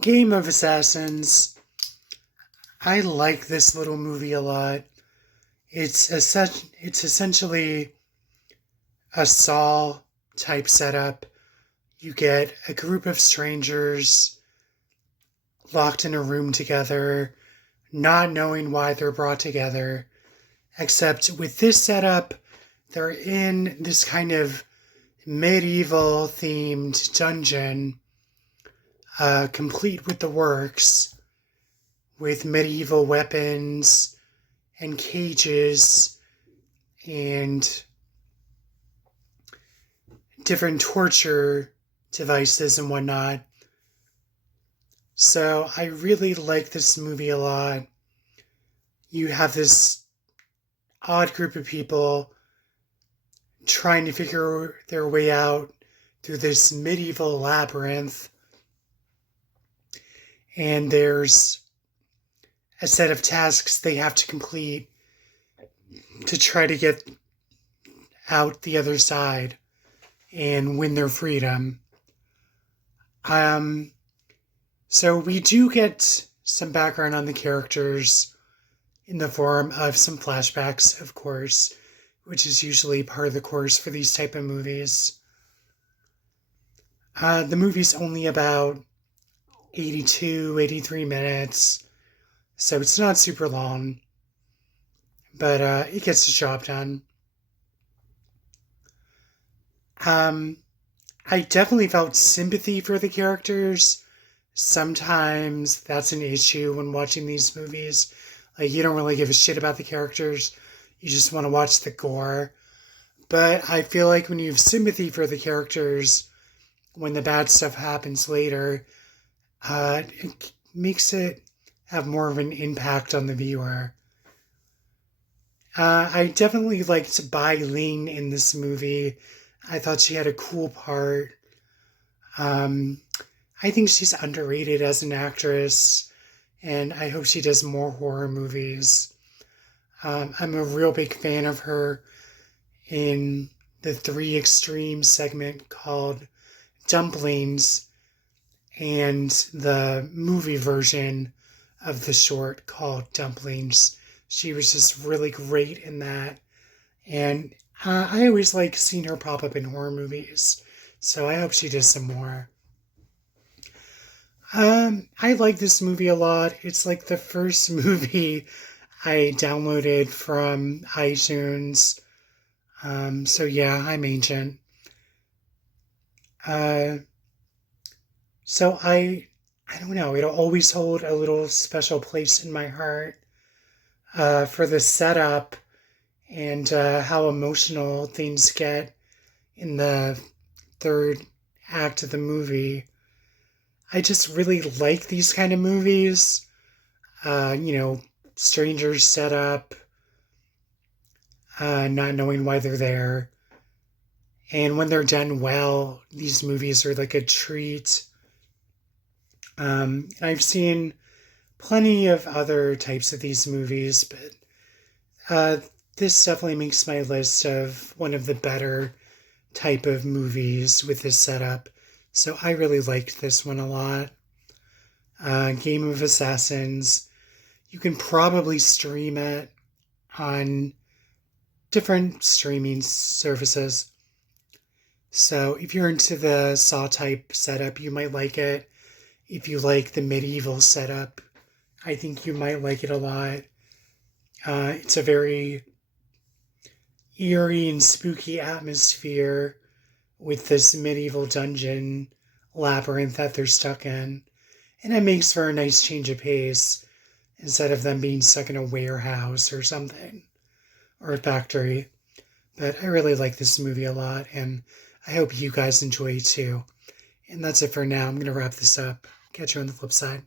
Game of Assassins. I like this little movie a lot. It's essentially a Saw type setup. You get a group of strangers locked in a room together, not knowing why they're brought together, except with this setup, they're in this kind of medieval themed dungeon, complete with the works, with medieval weapons and cages and different torture devices and whatnot. So I really like this movie a lot. You have this odd group of people trying to figure their way out through this medieval labyrinth. And there's a set of tasks they have to complete to try to get out the other side and win their freedom. So we do get some background on the characters in the form of some flashbacks, of course, which is usually part of the course for these type of movies. The movie's only about 82, 83 minutes, so it's not super long, but it gets the job done. I definitely felt sympathy for the characters. Sometimes that's an issue when watching these movies. Like, you don't really give a shit about the characters. You just want to watch the gore. But I feel like when you have sympathy for the characters, when the bad stuff happens later, it makes it have more of an impact on the viewer. I definitely liked Bai Ling in this movie. I thought she had a cool part. I think she's underrated as an actress, and I hope she does more horror movies. I'm a real big fan of her in the Three Extremes segment called Dumplings, and the movie version of the short called Dumplings. She was just really great in that. And I always like seeing her pop up in horror movies. So I hope she does some more. I like this movie a lot. It's like the first movie I downloaded from iTunes. So yeah, I'm ancient. Uh, so I don't know. It'll always hold a little special place in my heart for the setup and how emotional things get in the third act of the movie. I just really like these kind of movies. Strangers set up, not knowing why they're there. And when they're done well, these movies are like a treat. I've seen plenty of other types of these movies, but this definitely makes my list of one of the better type of movies with this setup. So I really liked this one a lot. Game of Assassins. You can probably stream it on different streaming services. So if you're into the Saw type setup, you might like it. If you like the medieval setup, I think you might like it a lot. It's a very eerie and spooky atmosphere with this medieval dungeon labyrinth that they're stuck in. And it makes for a nice change of pace instead of them being stuck in a warehouse or something, or a factory. But I really like this movie a lot, and I hope you guys enjoy it too. And that's it for now. I'm going to wrap this up. Catch you on the flip side.